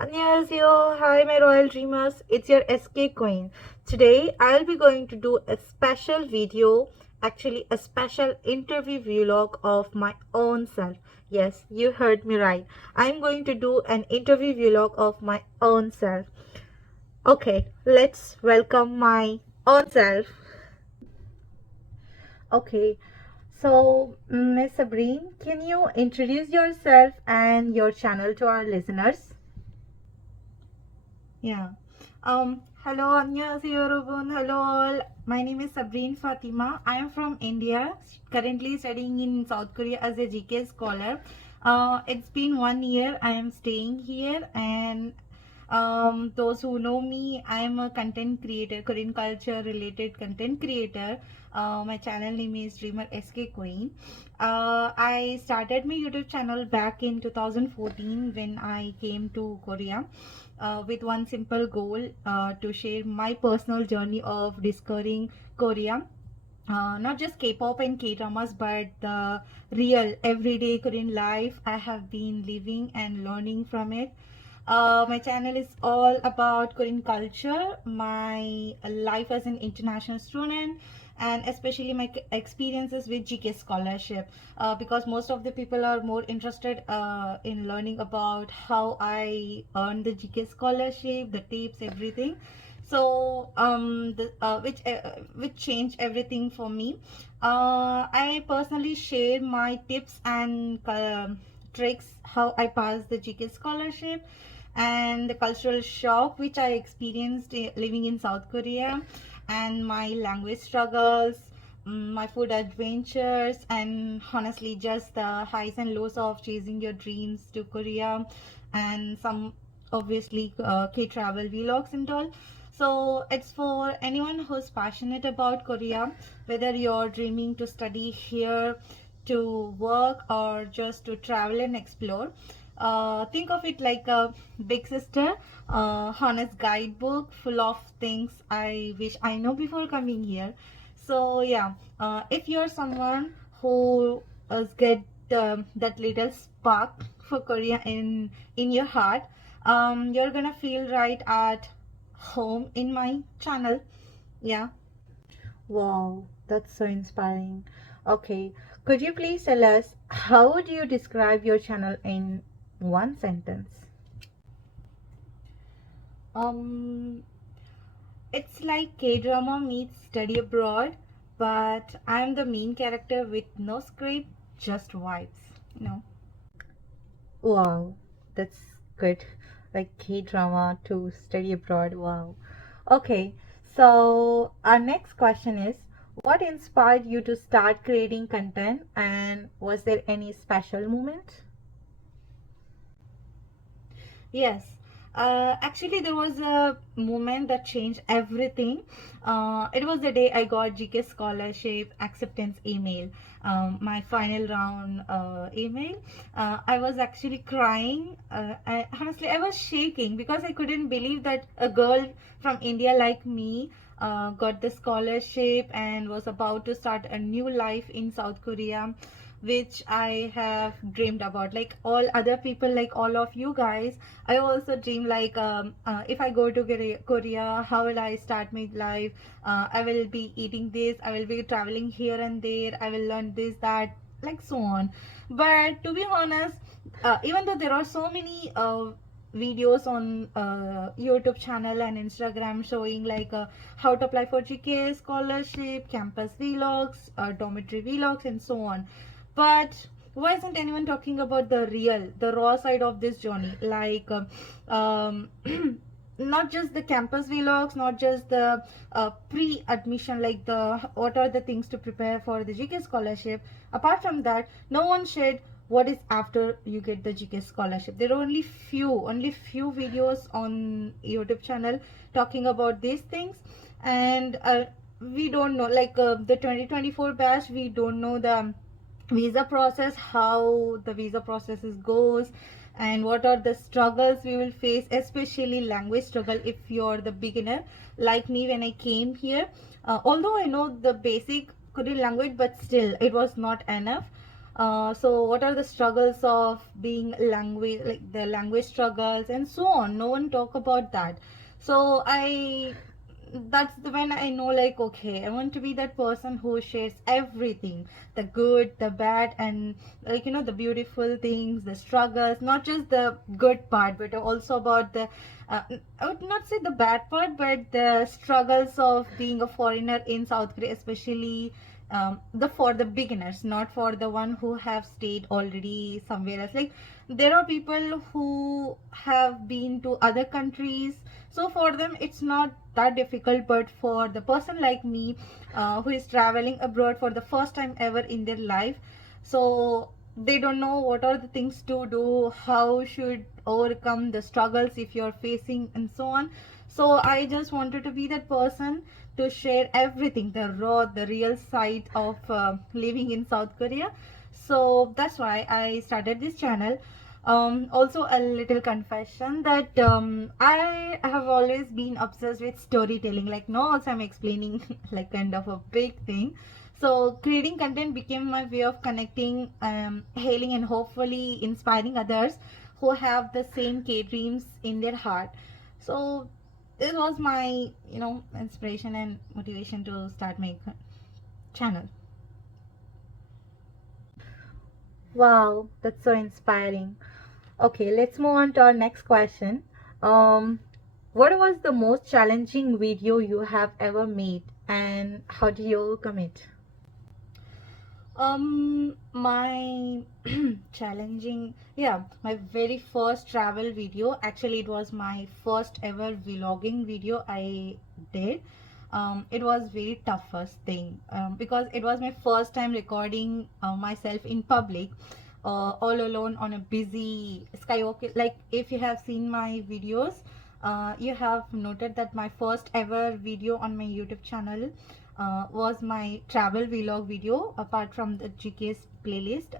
Annyeonghaseyo, hi my royal dreamers, it's your SK Queen. Today I'll be going to do a special video, actually a special interview vlog of my own self. Yes, you heard me right. I'm going to do an interview vlog of my own self. Okay, let's welcome my own self. Okay, so Miss Sabrine, can you introduce yourself and your channel to our listeners? Yeah. Hello, 안녕하세요, 여러분. Hello, all. My name is Sabrine Fatima. I am from India, currently studying in South Korea as a GKS scholar. It's been 1 year I am staying here, and those who know me, I am a content creator, Korean culture related content creator. My channel name is Dreamer SK Queen. I started my YouTube channel back in 2014 when I came to Korea with one simple goal to share my personal journey of discovering Korea. Not just K-pop and K-dramas, but the real everyday Korean life I have been living and learning from it. My channel is all about Korean culture, my life as an international student, and especially my experiences with GK scholarship, because most of the people are more interested in learning about how I earned the GK scholarship, the tips, everything. So which changed everything for me. I personally share my tips and tricks how I passed the GK scholarship, and the cultural shock which I experienced living in South Korea, and my language struggles, my food adventures, and honestly just the highs and lows of chasing your dreams to Korea, and some obviously K-travel vlogs and all. So it's for anyone who's passionate about Korea, whether you're dreaming to study here, to work, or just to travel and explore. Think of it like a big sister, honest guidebook full of things I wish I know before coming here. So yeah, if you're someone who get that little spark for Korea in your heart, you're gonna feel right at home in my channel. Yeah. Wow, that's so inspiring. Okay, could you please tell us how would you describe your channel in one sentence? Um, it's like K-drama meets study abroad, but I'm the main character with no script, just vibes. You know. Wow, that's good. Like K-drama to study abroad. Wow. Okay, so our next question is, what inspired you to start creating content, and was there any special moment? Yes, actually, there was a moment that changed everything. It was the day I got GK scholarship acceptance email, my final round email. I was actually crying. Honestly, I was shaking because I couldn't believe that a girl from India like me got the scholarship and was about to start a new life in South Korea, which I have dreamed about. Like all other people, like all of you guys, I also dream like if I go to Korea, how will I start my life? I will be eating this, I will be traveling here and there, I will learn this, that, like so on. But to be honest, even though there are so many videos on YouTube channel and Instagram showing like how to apply for GKS scholarship, campus vlogs, dormitory vlogs, and so on, but why isn't anyone talking about the real, the raw side of this journey? Like, not just the campus vlogs, not just the pre-admission, like the what are the things to prepare for the GK scholarship. Apart from that, no one shared what is after you get the GK scholarship. There are only few videos on YouTube channel talking about these things, and we don't know, like the 2024 batch, we don't know the visa process, how the visa processes goes, and what are the struggles we will face, especially language struggle if you're the beginner like me when I came here. Although I know the basic Korean language, but still it was not enough. So what are the struggles of being language, like the language struggles and so on. No one talk about that. So that's when I know, like, okay, I want to be that person who shares everything, the good, the bad, and, like, the beautiful things, the struggles, not just the good part, but also about the I would not say the bad part, but the struggles of being a foreigner in South Korea, especially the for the beginners, not for the one who have stayed already somewhere else. Like, there are people who have been to other countries, so for them it's not that difficult, but for the person like me, who is traveling abroad for the first time ever in their life, so they don't know what are the things to do, how should overcome the struggles if you're facing, and so on. So I just wanted to be that person to share everything, the raw, the real side of living in South Korea. So that's why I started this channel. Also, a little confession that I have always been obsessed with storytelling. Like, no, also I'm explaining like kind of a big thing. So creating content became my way of connecting, hailing, and hopefully inspiring others who have the same K dreams in their heart. So this was my, inspiration and motivation to start my channel. Wow, that's so inspiring. Okay, let's move on to our next question. What was the most challenging video you have ever made, and how did you overcome it? My challenging, yeah, my very first travel video. Actually, it was my first ever vlogging video I did. It was very toughest thing, because it was my first time recording myself in public, all alone on a busy skywalk. Like, if you have seen my videos, you have noted that my first ever video on my YouTube channel was my travel vlog video. Apart from the GKS playlist,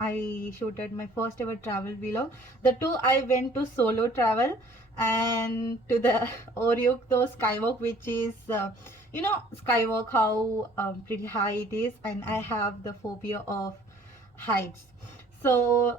I shooted my first ever travel vlog. The two, I went to solo travel and to the Oryokto skywalk, which is skywalk, how pretty high it is, and I have the phobia of heights. So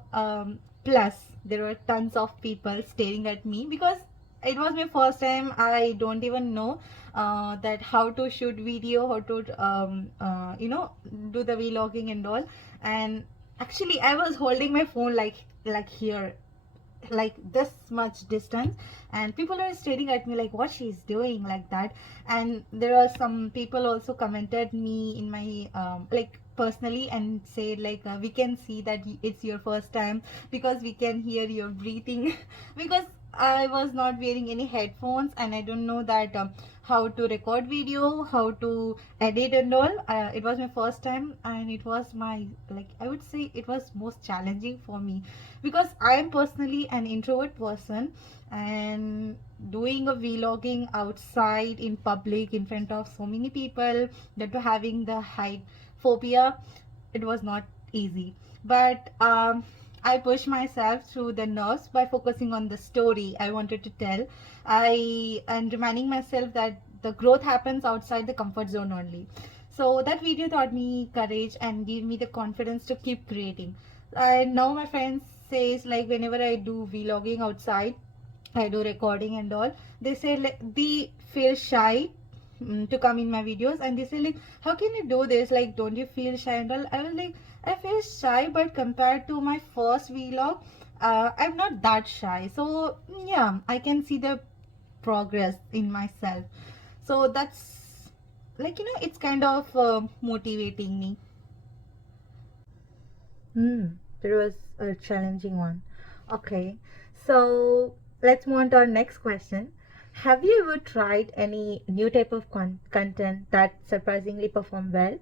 plus there were tons of people staring at me because it was my first time. I don't even know that how to shoot video, how to do the vlogging and all. And actually I was holding my phone like here, like this much distance, and people are staring at me like what she's doing, like that. And there are some people also commented me in my like personally and said like, we can see that it's your first time because we can hear your breathing because I was not wearing any headphones and I don't know that how to record video, how to edit and all. It was my first time and it was my, like, I would say it was most challenging for me because I am personally an introvert person, and doing a vlogging outside in public in front of so many people, that to having the height phobia, it was not easy. But I pushed myself through the nerves by focusing on the story I wanted to tell. I and reminding myself that the growth happens outside the comfort zone only. So that video taught me courage and gave me the confidence to keep creating. And now my friends says like whenever I do vlogging outside, I do recording and all, they say like they feel shy to come in my videos, and they say like, how can you do this, like don't you feel shy and all. I was like, I feel shy, but compared to my first vlog, I'm not that shy. So yeah, I can see the progress in myself. So that's like, it's kind of motivating me. There was a challenging one. Okay, so let's move on to our next question. Have you ever tried any new type of content that surprisingly performed well?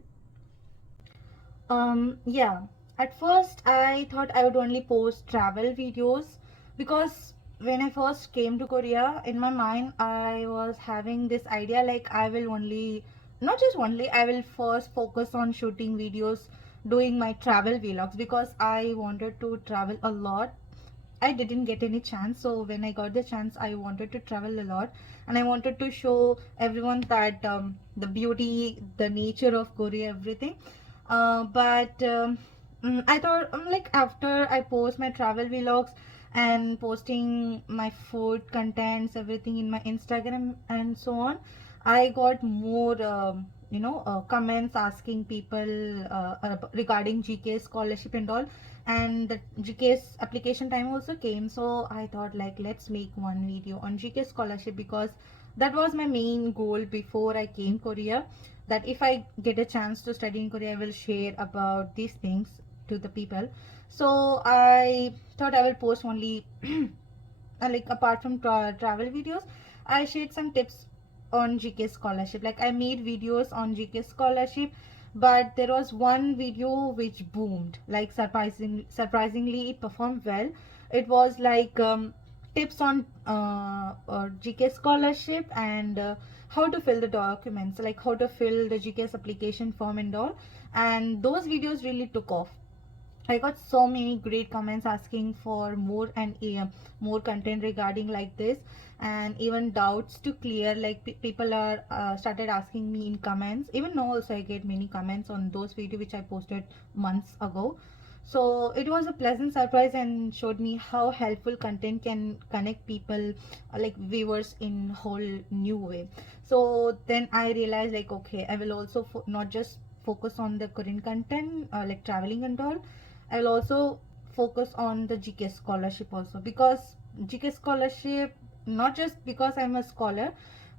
Yeah. At first, I thought I would only post travel videos because when I first came to Korea, in my mind, I was having this idea like I will only, not just only, I will first focus on shooting videos, doing my travel vlogs because I wanted to travel a lot. I didn't get any chance, so when I got the chance, I wanted to travel a lot, and I wanted to show everyone that the beauty, the nature of Korea, everything. But I thought like after I post my travel vlogs and posting my food contents, everything in my Instagram and so on, I got more comments asking people regarding GKS scholarship and all, and the GKS application time also came. So I thought like let's make one video on GKS scholarship, because that was my main goal before I came Korea, that if I get a chance to study in Korea, I will share about these things to the people. So I thought I will post only like apart from travel videos, I shared some tips on GK scholarship. Like I made videos on GK scholarship, but there was one video which boomed. Like surprisingly, it performed well. It was like tips on GK scholarship and how to fill the documents, like how to fill the GKS application form and all. And those videos really took off. I got so many great comments asking for more and more content regarding like this, and even doubts to clear. Like people are started asking me in comments. Even now also I get many comments on those videos which I posted months ago. So it was a pleasant surprise and showed me how helpful content can connect people, like viewers, in whole new way. So then I realized like okay, I will also not just focus on the Korean content, like traveling and all. I will also focus on the GK scholarship also, because GK scholarship, not just because I'm a scholar,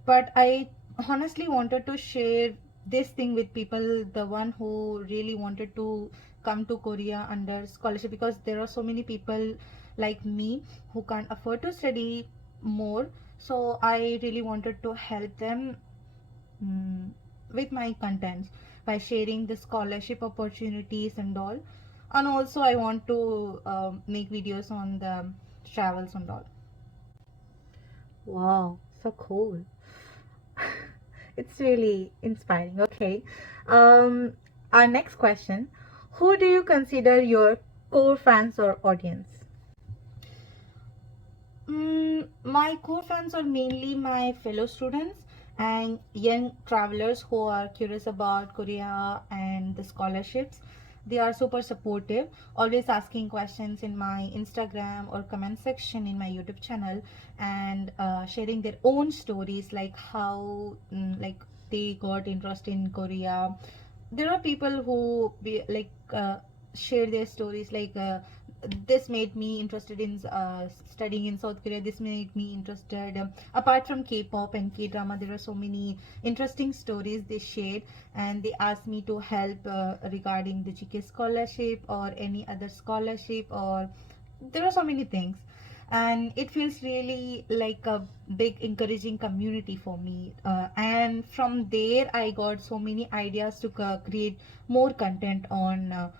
but I honestly wanted to share this thing with people, the one who really wanted to come to Korea under scholarship, because there are so many people like me who can't afford to study more. So I really wanted to help them mm, with my contents by sharing the scholarship opportunities and all. And also I want to make videos on the travels and all. Wow, so cool. It's really inspiring. Okay. Um, our next question: who do you consider your core fans or audience? My core fans are mainly my fellow students and young travelers who are curious about Korea and the scholarships. They are super supportive, always asking questions in my Instagram or comment section in my YouTube channel, and sharing their own stories, like how like they got interest in Korea. There are people who share their stories like this made me interested in studying in South Korea. This made me interested. Apart from K-pop and K-drama, there are so many interesting stories they shared, and they asked me to help regarding the GK scholarship or any other scholarship, or there are so many things. And it feels really like a big encouraging community for me, and from there I got so many ideas to create more content on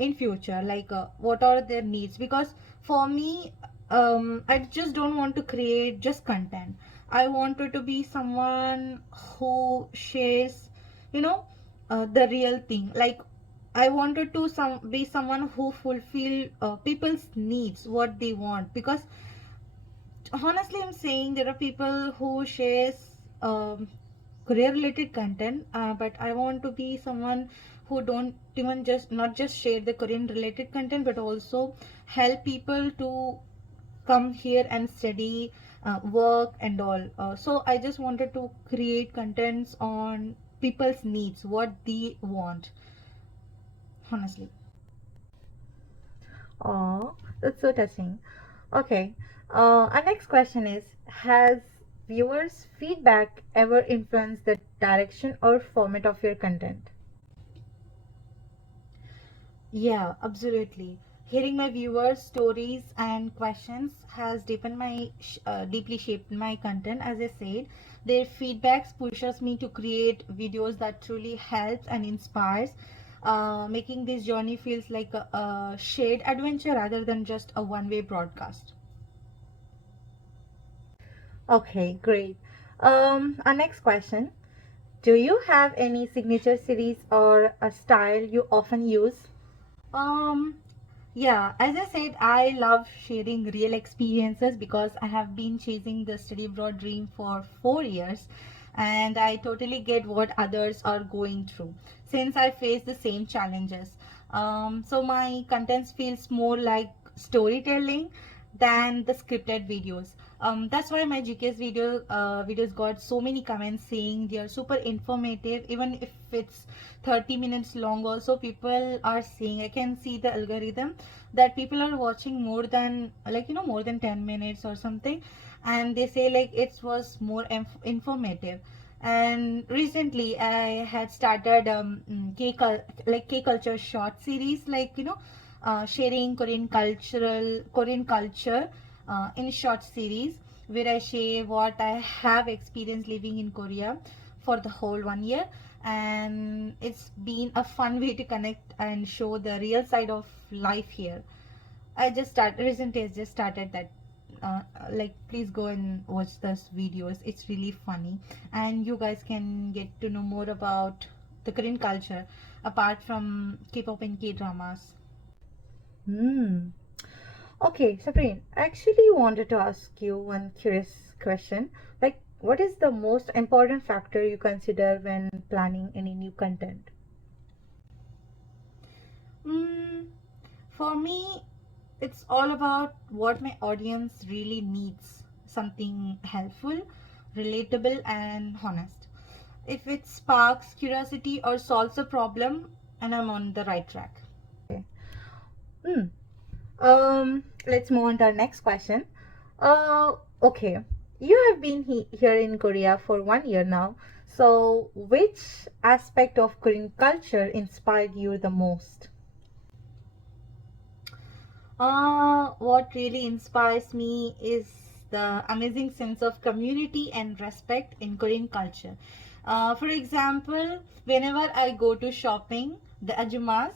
in future, like what are their needs, because for me I just don't want to create just content. I wanted to be someone who shares, you know, the real thing. Like I wanted to be someone who fulfill people's needs, what they want. Because honestly, I'm saying there are people who shares career related content, but I want to be someone who don't even just not just share the Korean related content, but also help people to come here and study, work and all. So I just wanted to create contents on people's needs, what they want, honestly. Oh, that's so touching. Okay. Our next question is: has viewers' feedback ever influenced the direction or format of your content? Yeah, absolutely. Hearing my viewers' stories and questions has deeply shaped my content. As I said, their feedbacks pushes me to create videos that truly helps and inspires, making this journey feels like a shared adventure rather than just a one-way broadcast. Okay, great. Our next question: do you have any signature series or a style you often use? Um, yeah, as I said, I love sharing real experiences because I have been chasing the study abroad dream for 4 years, and I totally get what others are going through since I face the same challenges. So my contents feels more like storytelling than the scripted videos. That's why my GKS videos got so many comments saying they are super informative, even if it's 30 minutes long. Also, people are saying, I can see the algorithm that people are watching more than, like, more than 10 minutes or something, and they say like it was more informative. And recently I had started K culture short series, like, sharing Korean culture in short series, where I share what I have experienced living in Korea for the whole 1 year. And it's been a fun way to connect and show the real side of life here. I just started that. Like, please go and watch those videos. It's really funny, and you guys can get to know more about the Korean culture apart from K-pop and K-dramas. Hmm. Okay, Sabrine, I actually wanted to ask you one curious question. Like, what is the most important factor you consider when planning any new content? Mm, for me, it's all about what my audience really needs: something helpful, relatable, and honest. If it sparks curiosity or solves a problem, and I'm on the right track. Okay. Hmm. Let's move on to our next question. Okay. You have been here in Korea for 1 year now. So, which aspect of Korean culture inspired you the most? What really inspires me is the amazing sense of community and respect in Korean culture. For example, whenever I go to shopping, the ajumas,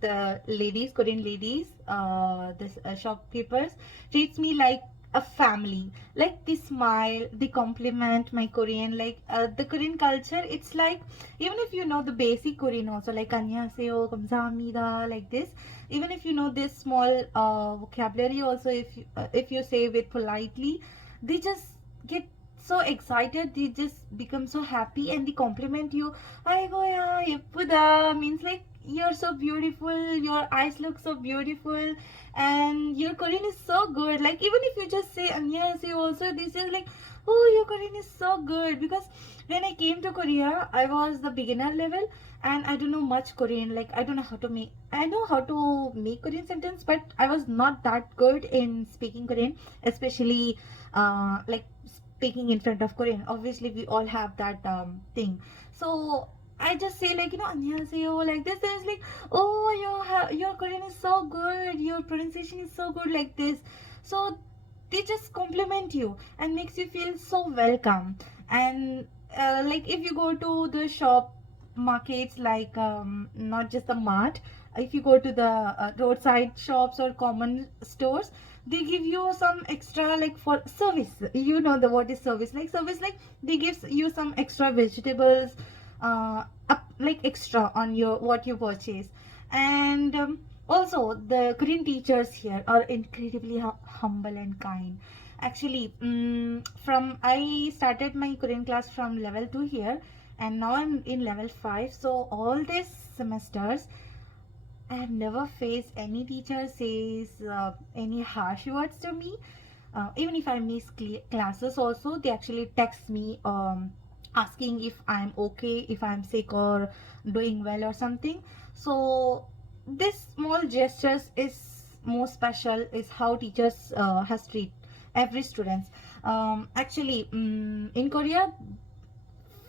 the ladies, Korean ladies, the shopkeepers treats me like a family. Like, they smile, they compliment my Korean. Like, the Korean culture, it's like, even if you know the basic Korean also, like 안녕하세요, 감사합니다, like this. Even if you know this small vocabulary also, if you say it politely, they just get so excited, they just become so happy, and they compliment you. Aigoya 예쁘다 means like you're so beautiful, your eyes look so beautiful, and your Korean is so good. Like, even if you just say 안녕하세요 also, this is like, oh, your Korean is so good. Because when I came to Korea, I was the beginner level, and I don't know much Korean. Like, I don't know how to make. I know how to make Korean sentence, but I was not that good in speaking Korean, especially like speaking in front of Korean. Obviously, we all have that thing. So I just say, like, 안녕하세요, like this. There's like, oh, your Korean is so good. Your pronunciation is so good, like this. So they just compliment you and makes you feel so welcome. And like, if you go to the shop markets, like, not just the mart, if you go to the roadside shops or common stores, they give you some extra, like, for service. You know the what is service? Like, service, like, they give you some extra vegetables, up, like, extra on your what you purchase. And also, the Korean teachers here are incredibly humble and kind. Actually, from I started my Korean class from level 2 here, and now I'm in level 5. So all these semesters, I have never faced any teacher says any harsh words to me. Even if I miss classes, also they actually text me, asking if I'm okay, if I'm sick or doing well or something. So this small gestures is more special, is how teachers has treat every students. Actually, in Korea,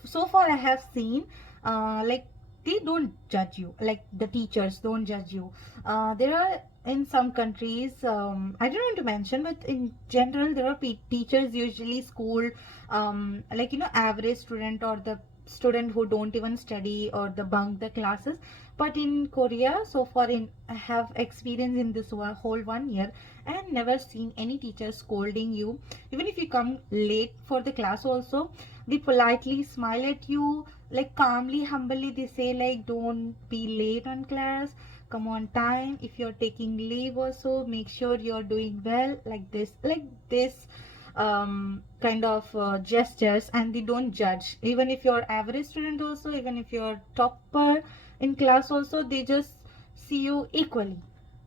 so far I have seen, like, they don't judge you, like the teachers don't judge you. There are, in some countries, I don't want to mention, but in general there are teachers usually school, like, average student, or the student who don't even study, or the bunk the classes. But in Korea, so far, I have experience in this whole 1 year, and never seen any teacher scolding you. Even if you come late for the class also, they politely smile at you, like, calmly, humbly. They say, like, don't be late on class, come on time. If you're taking leave also, make sure you're doing well, like this, kind of gestures. And they don't judge, even if you're average student also, even if you're topper in class also, they just see you equally.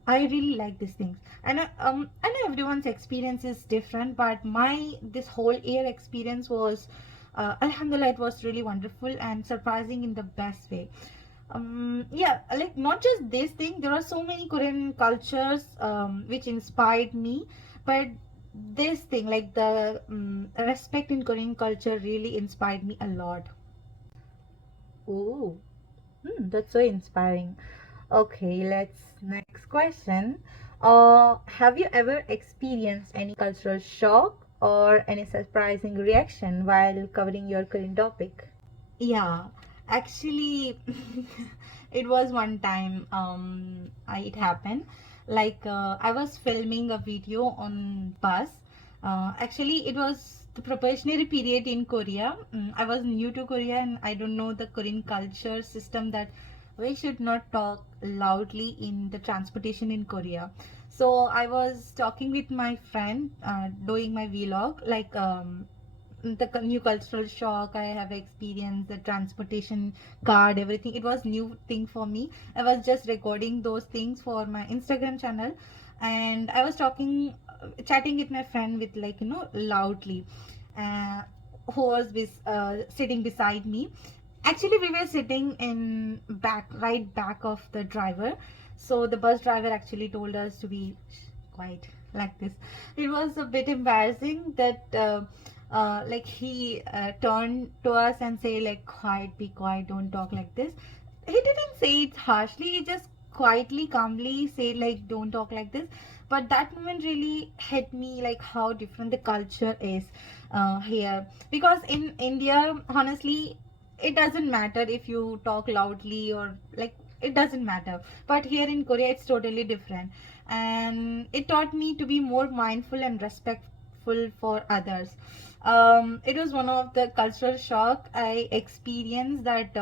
I really like these things. And I know everyone's experience is different, but my this whole year experience was, alhamdulillah, it was really wonderful and surprising in the best way. Yeah, like not just this thing, there are so many Korean cultures which inspired me, but this thing, like the respect in Korean culture, really inspired me a lot. Oh, that's so inspiring. Okay, let's next question. Have you ever experienced any cultural shock or any surprising reaction while covering your current topic? Yeah, actually, it was one time. It happened. Like I was filming a video on bus. Actually, it was the probationary period in Korea. I was new to Korea and I don't know the Korean culture system that we should not talk loudly in the transportation in Korea. So I was talking with my friend, doing my vlog, like the new cultural shock I have experienced, the transportation card, everything. It was new thing for me. I was just recording those things for my Instagram channel, and I was talking, chatting with my friend with, like, loudly, uh, who was sitting beside me. Actually, we were sitting in right back of the driver. So the bus driver actually told us to be quiet, like this. It was a bit embarrassing that like he turned to us and say, like, quiet, be quiet, don't talk like this. He didn't say it harshly. He just quietly, calmly said, like, don't talk like this. But that moment really hit me, like how different the culture is here. Because in India, honestly, it doesn't matter if you talk loudly or, like, it doesn't matter. But here in Korea, it's totally different, and it taught me to be more mindful and respectful for others. It was one of the cultural shock I experienced that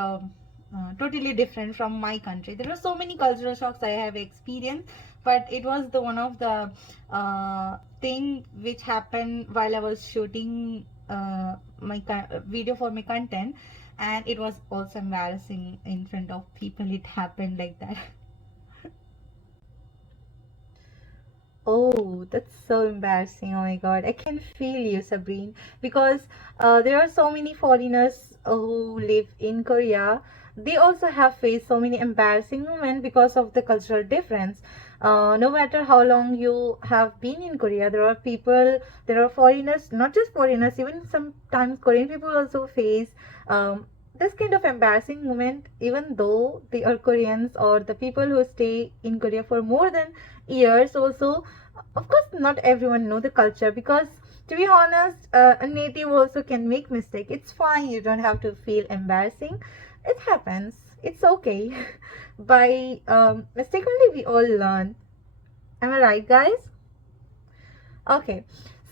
totally different from my country. There are so many cultural shocks I have experienced, but it was the one of the thing which happened while I was shooting video for my content, and it was also embarrassing in front of people. It happened like that. Oh, that's so embarrassing. Oh my God. I can feel you, Sabrine, because there are so many foreigners who live in Korea. They also have faced so many embarrassing moments because of the cultural difference. No matter how long you have been in Korea, there are foreigners, not just foreigners, even sometimes Korean people also face this kind of embarrassing moment, even though they are Koreans or the people who stay in Korea for more than years also. Of course, not everyone know the culture, because to be honest, a native also can make mistake. It's fine, you don't have to feel embarrassing. It happens, it's okay. By mistakenly we all learn. Am I right, guys? Okay,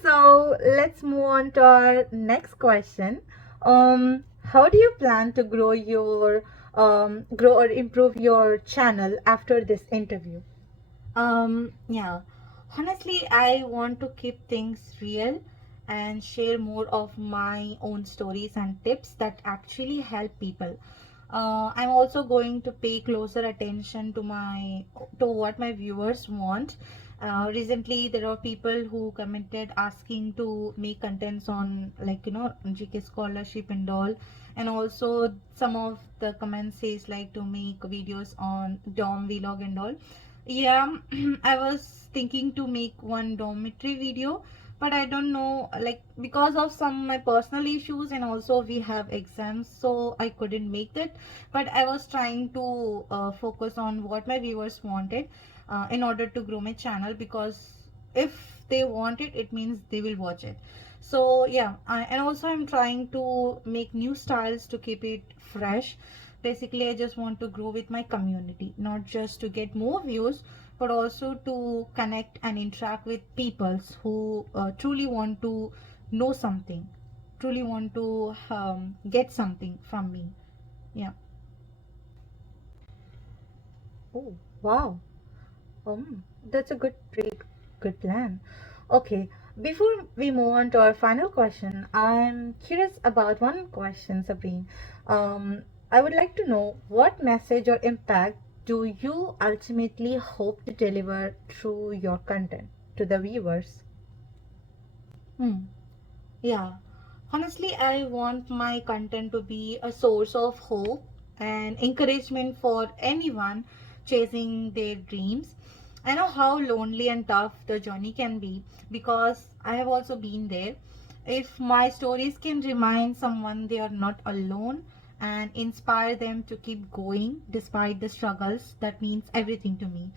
so let's move on to our next question. How do you plan to grow or improve your channel after this interview? Yeah. Honestly, I want to keep things real and share more of my own stories and tips that actually help people. I'm also going to pay closer attention to what my viewers want. Recently, there are people who commented asking to make contents on, like, GK scholarship and all, and also some of the comments says like to make videos on dorm vlog and all. Yeah, I was thinking to make one dormitory video, but I don't know, like, because of some my personal issues, and also we have exams, so I couldn't make that. But I was trying to focus on what my viewers wanted in order to grow my channel, because if they want it, it means they will watch it. So yeah, and also I'm trying to make new styles to keep it fresh. Basically, I just want to grow with my community, not just to get more views, but also to connect and interact with people who truly want to know something, truly want to get something from me. Yeah. Oh, wow. That's a pretty good plan. Okay, before we move on to our final question, I'm curious about one question, Sabrine. I would like to know, what message or impact do you ultimately hope to deliver through your content to the viewers? Yeah, honestly, I want my content to be a source of hope and encouragement for anyone chasing their dreams. I know how lonely and tough the journey can be because I have also been there. If my stories can remind someone they are not alone and inspire them to keep going despite the struggles, that means everything to me.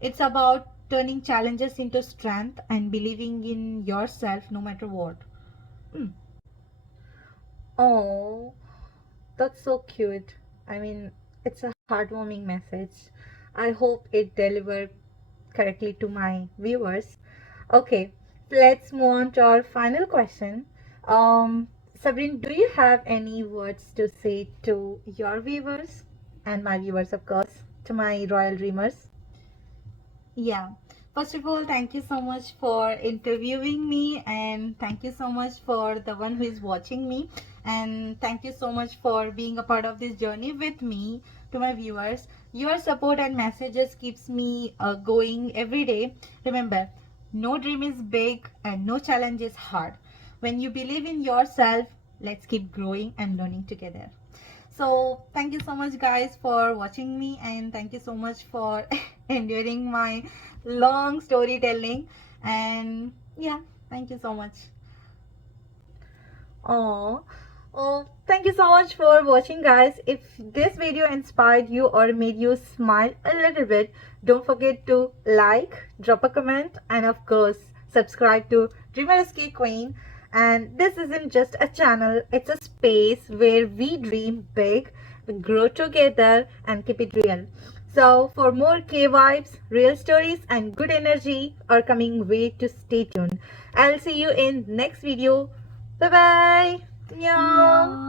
It's about turning challenges into strength and believing in yourself no matter what. Mm. Oh, that's so cute. I mean, it's a heartwarming message. I hope it delivered correctly to my viewers. Okay, let's move on to our final question. Sabrine, do you have any words to say to your viewers and my viewers, of course, to my royal dreamers? Yeah. First of all, thank you so much for interviewing me, and thank you so much for the one who is watching me, and thank you so much for being a part of this journey with me. To my viewers, your support and messages keeps me going every day. Remember, no dream is big and no challenge is hard. When you believe in yourself, let's keep growing and learning together. So thank you so much guys for watching me, and thank you so much for enduring my long storytelling. And yeah, thank you so much. Oh, oh, thank you so much for watching guys. If this video inspired you or made you smile a little bit, don't forget to like, drop a comment, and of course subscribe to Dreamer SK Queen. And this isn't just a channel, it's a space where we dream big, we grow together, and keep it real. So for more K vibes, real stories, and good energy are coming way, to stay tuned. I'll see you in next video. Bye bye. 안녕.